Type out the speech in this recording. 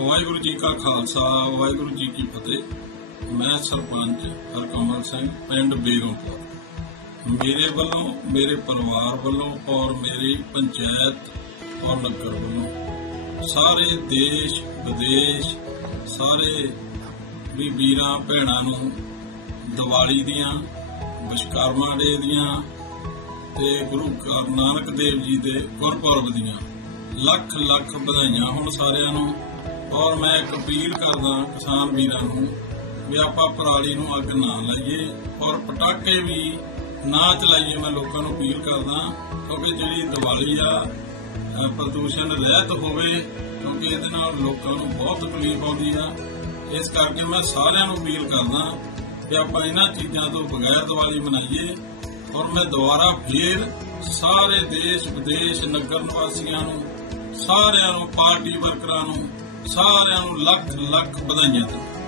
ਵਾਹਿਗੁਰੂ ਜੀ ਕਾ ਖਾਲਸਾ, ਵਾਹਿਗੁਰੂ ਜੀ ਕੀ ਫਤਿਹ। ਮੈਂ ਸਰਪੰਚ ਹਰਕਮਲ ਸਿੰਘ, ਪਿੰਡ ਬੇਗਮਪੁਰ ਮੇਰੇ ਵੱਲੋਂ, ਮੇਰੇ ਪਰਿਵਾਰ ਵੱਲੋਂ ਔਰ ਮੇਰੀ ਪੰਚਾਇਤ ਔਰ ਨਗਰ ਵੱਲੋਂ ਸਾਰੇ ਦੇਸ਼, ਵਿਦੇਸ਼, ਸਾਰੇ ਵੀ ਵੀਰਾਂ, ਭੈਣਾਂ ਨੂੰ ਦੀਵਾਲੀ ਦੀਆਂ ਵਿਸ਼ਕਰਮਾ ਡੇ ਦੀਆਂ ਤੇ ਗੁਰੂ ਨਾਨਕ ਦੇਵ ਜੀ ਦੇ ਗੁਰਪੁਰਬ ਦੀਆਂ ਲੱਖ ਲੱਖ ਵਧਾਈਆਂ ਹੋਣ ਸਾਰਿਆਂ ਨੂੰ। ਔਰ ਮੈਂ ਇੱਕ ਅਪੀਲ ਕਰਦਾ ਕਿਸਾਨ ਵੀਰਾਂ ਨੂੰ ਵੀ ਆਪਾਂ ਪਰਾਲੀ ਨੂੰ ਅੱਗ ਨਾ ਲਾਈਏ ਔਰ ਪਟਾਕੇ ਵੀ ਨਾ ਚਲਾਈਏ। ਮੈਂ ਲੋਕਾਂ ਨੂੰ ਅਪੀਲ ਕਰਦਾ ਕਿਉਂਕਿ ਜਿਹੜੀ ਦੀਵਾਲੀ ਆ ਪ੍ਰਦੂਸ਼ਣ ਰਹਿਤ ਹੋਵੇ ਕਿਉਂਕਿ ਇਹਦੇ ਨਾਲ ਲੋਕਾਂ ਨੂੰ ਬਹੁਤ ਤਕਲੀਫ ਆਉਂਦੀ ਆ। ਇਸ ਕਰਕੇ ਮੈਂ ਸਾਰਿਆਂ ਨੂੰ ਅਪੀਲ ਕਰਦਾ ਕਿ ਆਪਾਂ ਇਹਨਾਂ ਚੀਜ਼ਾਂ ਤੋਂ ਬਗੈਰ ਦੀਵਾਲੀ ਮਨਾਈਏ ਔਰ ਮੈਂ ਦੁਬਾਰਾ ਫੇਰ ਸਾਰੇ ਦੇਸ਼ ਵਿਦੇਸ਼ ਨਗਰ ਨਿਵਾਸੀਆਂ ਨੂੰ, ਸਾਰਿਆਂ ਨੂੰ, ਪਾਰਟੀ ਵਰਕਰਾਂ ਨੂੰ ਸਾਰਿਆਂ ਨੂੰ ਲੱਖ ਲੱਖ ਵਧਾਈਆਂ ਦਿੰਦਾ